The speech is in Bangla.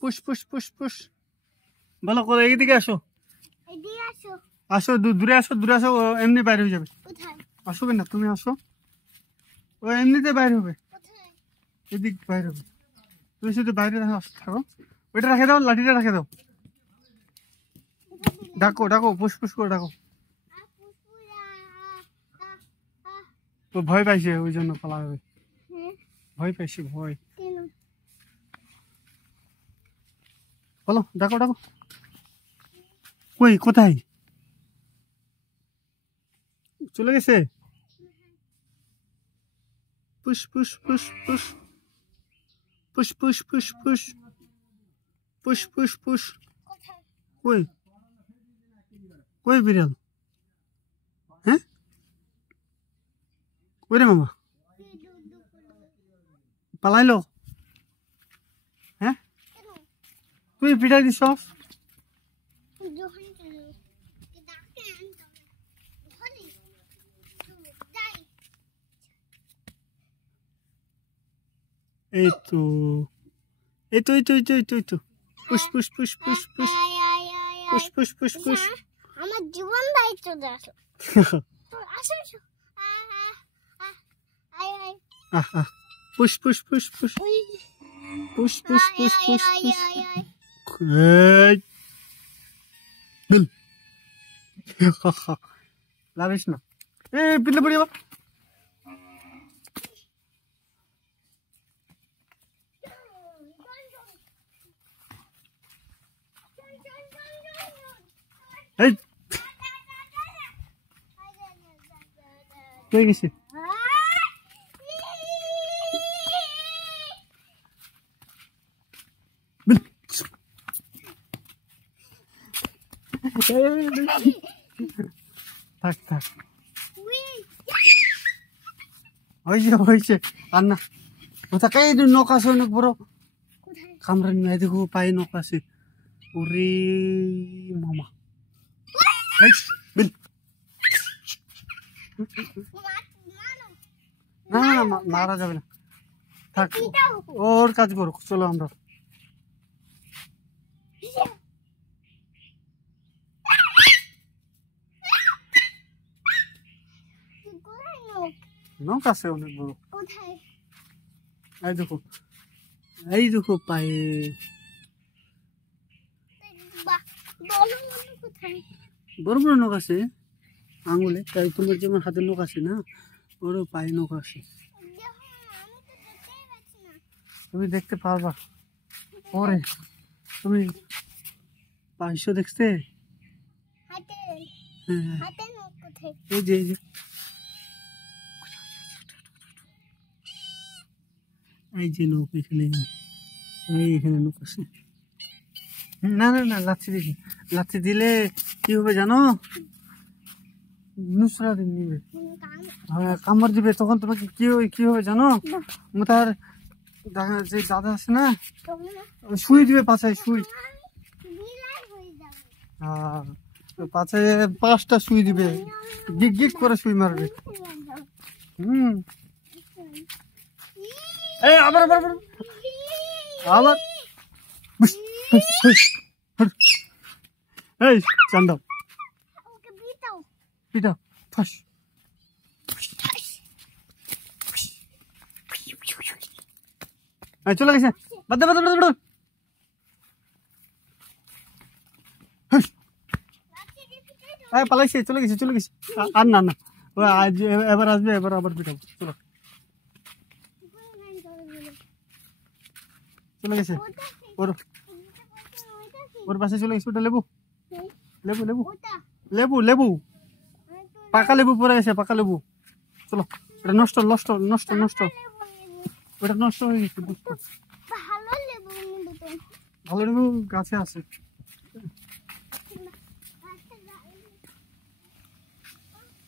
পুশ পুশ পুশ পুশ ভালো করে এইদিকে আসো আসো দূরে আসো এমনি বাইরে হয়ে যাবে আসবে না তুমি আসো ও এমনিতে বাইরে হবে এদিক বাইরে হবে তুমি শুধু বাইরে থাকো ওইটা রেখে দাও লাঠিটা রেখে দাও ডাকো ডাকো পুশ পুশ করে ডাকো ও ভয় পাইছে ওই জন্য পালা হবে ভয় পাইছে ভয় বলো ডাকো ডাকো কই কোথায় চলে গেছে push push push push push push push push push push push কই কই বিড়াল হ্যাঁ কই রে মামা পালাইলো হ্যাঁ তুই পিটাই দিস এই তো এই তো এই তো এই তো এই তো এই তো push push push push push push push push push আমার জীবন দায়িত্ব দেখো আসো আসো push push push push push push push push push দিল লাভিস না এ পিলে পড়ি বাবা এই কে গেছে থাক থাক হয়েছে আর না ওটাকে নখ আছে অনেক বড় কামরান মেয়ে দেখো পায়ে নখ আছে ওরে মামা না না মারা যাবে না থাক ওর কাজ করো চলো আমরা নখ আছে অনেক বড় এই দেখো পায়ে বড় বড় নখ আছে আঙুলে তাই তোমার যেমন হাতের নখ আছে না ওরও পায়ে নখ আছে তুমি দেখতে পারবা পরে তুমি পাইছো দেখতে এই যে এই যে নখ এখানে এখানে নখ আছে না না না লাচ্ছি দিলে কি হবে জানো নুসরা দিন নিবে হ্যাঁ কামড় দিবে তখন তোমাকে কি হবে জানো তার যে দাদা আছে না সুই দিবে পাছায় সুই হ্যাঁ পাছায় 5টা সুই দিবে গিগ গিগ করে সুই মারবে এই আবার আবার আবার এই চান্দাও পিটাও ফাঁস চলে গেছে বাদে বাদে বাদে পালাইছে চলে গেছে আর না না আজ এবার আসবে এবার আবার পিটাবো চলো চলে গেছে ওর পাশে চলে গেছে ওটা লেবু লেবু লেবু লেবু লেবু পাকা লেবু পড়ে গেছে পাকা লেবু চলো এটা নষ্ট নষ্ট নষ্ট নষ্ট ওটা নষ্ট হয়ে গেছে ভালো লেবু গাছে আছে